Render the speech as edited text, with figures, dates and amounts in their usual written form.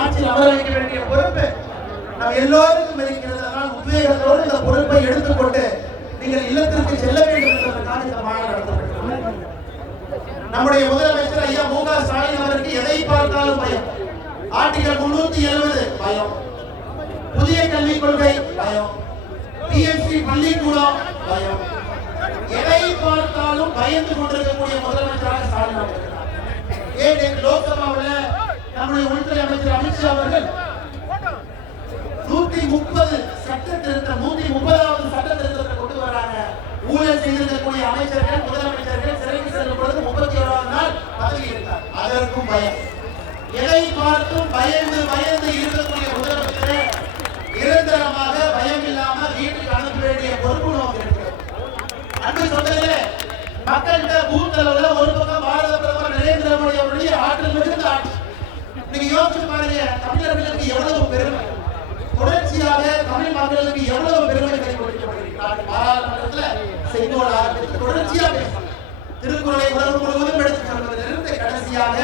ஆட்சியில் அமர வைக்க வேண்டிய பொறுப்பு நாம் எல்லோருக்கும் இருக்கிறது. அதனால் உத்வேகத்தோடு இந்த பொறுப்பை எடுத்துக்கொண்டு நீங்கள் இல்லத்திற்கு செல்ல வேண்டும் என்பதற்காக இந்த மாநாடு நடத்தப்பட்டது. நம்முடைய முதலமைச்சர் ஐயா மு.க. ஸ்டாலின் அவருக்கு எதை பார்த்தாலும் பயம். ஆர்டிகல் 370 பயம், புதிய கல்விக் கொள்கை பயம், டிஎம்சி பள்ளிக்கூடம் பயம், எதை பார்த்தாலும் பயந்து கொண்டிருக்கக்கூடிய முதலமைச்சராக ஸ்டாலின் அவர்கள். ஏன் லோக்சபாவில் நம்முடைய உள்துறை அமைச்சர் அமித்ஷா அவர்கள் 130 சட்ட திருத்தம் 130வது சட்ட திருத்தத்தை கொண்டு வராங்க. ஊழல் செய்திருக்கக்கூடிய அமைச்சர்கள் முதலமைச்சர்கள் சிறைக்கு செல்லும் பொழுது 31வது நாள் பதவி இருந்தார். அதற்கும் பயம். எதை பார்த்தும் பயந்து பயந்து இருக்கக்கூடிய முதலமைச்சரை நிரந்தரமாக பயம் இல்லாம வீட்டுக்கு அனுப்ப வேண்டிய பொறுப்பு நமக்கு இருக்கு. அன்பு சொந்தங்களே, மக்கள்கிட்ட பூத் அளவுல ஒரு பக்கம் பாரத பிரதமர் நரேந்திர மோடி அவருடைய ஆற்றல் மிகுந்த ஆட்சி. நீங்க யோசிச்சு பாருங்க, தமிழர்களுக்கு எவ்வளவு பெருமை, தொடர்ச்சியாக தமிழ் மக்களுக்கு எவ்வளவு பெருமை கைப்பற்றப்படுகிறது. பாராளுமன்றத்தில் செங்கோல் ஆரம்பித்து தொடர்ச்சியாக திருக்குறளை உலகம் முழுவதும் எடுத்துச் செல்வதிலிருந்து கடைசியாக